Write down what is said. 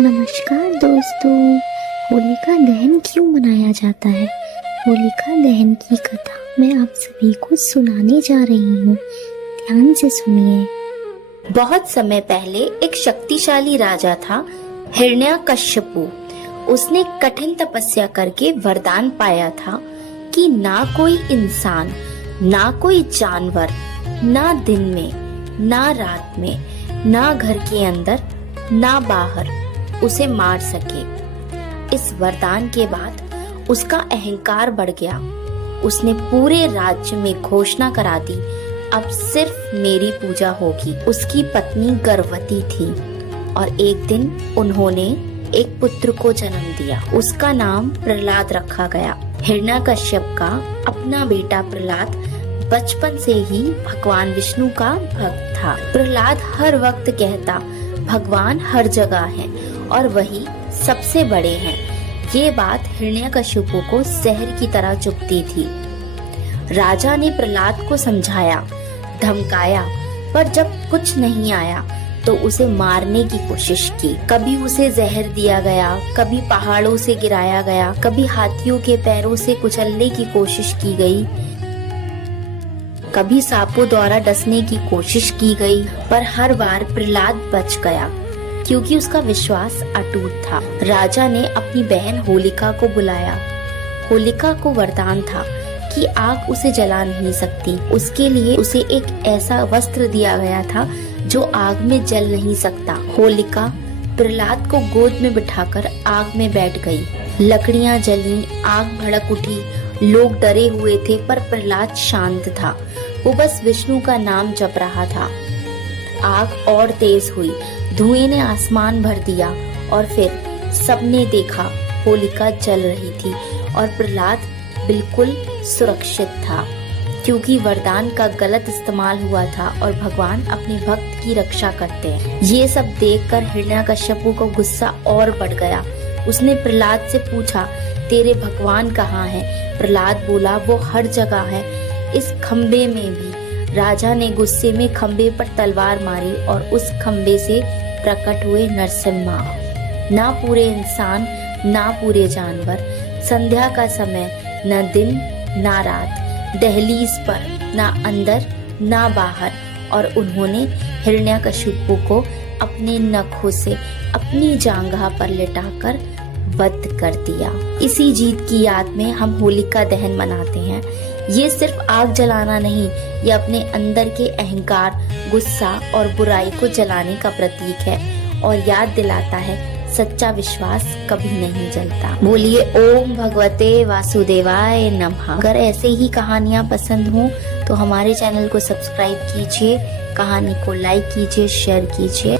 नमस्कार दोस्तों। होलिका दहन क्यों मनाया जाता है? होलिका दहन की कथा मैं आप सभी को सुनाने जा रही हूँ। ध्यान से सुनिए। बहुत समय पहले एक शक्तिशाली राजा था, हिरण्यकश्यपु। उसने कठिन तपस्या करके वरदान पाया था कि ना कोई इंसान, ना कोई जानवर, ना दिन में, ना रात में, ना घर के अंदर, ना बाहर उसे मार सके। इस वरदान के बाद उसका अहंकार बढ़ गया। उसने पूरे राज्य में घोषणा करा दी, अब सिर्फ मेरी पूजा होगी। उसकी पत्नी गर्भवती थी और एक दिन उन्होंने एक पुत्र को जन्म दिया। उसका नाम प्रहलाद रखा गया। हिरण्यकश्यप का अपना बेटा प्रहलाद बचपन से ही भगवान विष्णु का भक्त था। प्रहलाद हर वक्त कहता, भगवान हर जगह है और वही सबसे बड़े हैं। ये बात हिरण्यकश्यपु को जहर की तरह चुभती थी। राजा ने प्रहलाद को समझाया, धमकाया, पर जब कुछ नहीं आया तो उसे मारने की कोशिश की। कभी उसे जहर दिया गया, कभी पहाड़ों से गिराया गया, कभी हाथियों के पैरों से कुचलने की कोशिश की गई, कभी सांपों द्वारा डसने की कोशिश की गई, पर हर बार प्रहलाद बच गया क्योंकि उसका विश्वास अटूट था। राजा ने अपनी बहन होलिका को बुलाया। होलिका को वरदान था कि आग उसे जला नहीं सकती। उसके लिए उसे एक ऐसा वस्त्र दिया गया था जो आग में जल नहीं सकता। होलिका प्रहलाद को गोद में बिठाकर आग में बैठ गई। लकड़ियां जली, आग भड़क उठी, लोग डरे हुए थे, पर प्रहलाद शांत था। वो बस विष्णु का नाम जप रहा था। आग और तेज हुई, धुएं ने आसमान भर दिया और फिर सबने देखा होलिका जल रही थी और प्रहलाद बिल्कुल सुरक्षित था क्योंकि वरदान का गलत इस्तेमाल हुआ था और भगवान अपने भक्त की रक्षा करते हैं। ये सब देखकर हिरण्यकश्यपु को गुस्सा और बढ़ गया। उसने प्रहलाद से पूछा, तेरे भगवान कहाँ हैं? प्रहलाद बोला, वो हर जगह है, इस खम्बे में भी। राजा ने गुस्से में खम्बे पर तलवार मारी और उस खम्बे से प्रकट हुए नरसिम्हा। ना पूरे इंसान, ना पूरे जानवर, संध्या का समय, न दिन ना रात, दहलीज पर ना अंदर ना बाहर, और उन्होंने हिरण्यकश्यपु को अपने नखों से अपनी जांघा पर लिटाकर वध कर दिया। इसी जीत की याद में हम होलिका दहन मनाते हैं। ये सिर्फ आग जलाना नहीं, ये अपने अंदर के अहंकार, गुस्सा और बुराई को जलाने का प्रतीक है और याद दिलाता है सच्चा विश्वास कभी नहीं जलता। बोलिए ओम भगवते वासुदेवाय नमः। अगर ऐसे ही कहानियाँ पसंद हो तो हमारे चैनल को सब्सक्राइब कीजिए, कहानी को लाइक कीजिए, शेयर कीजिए।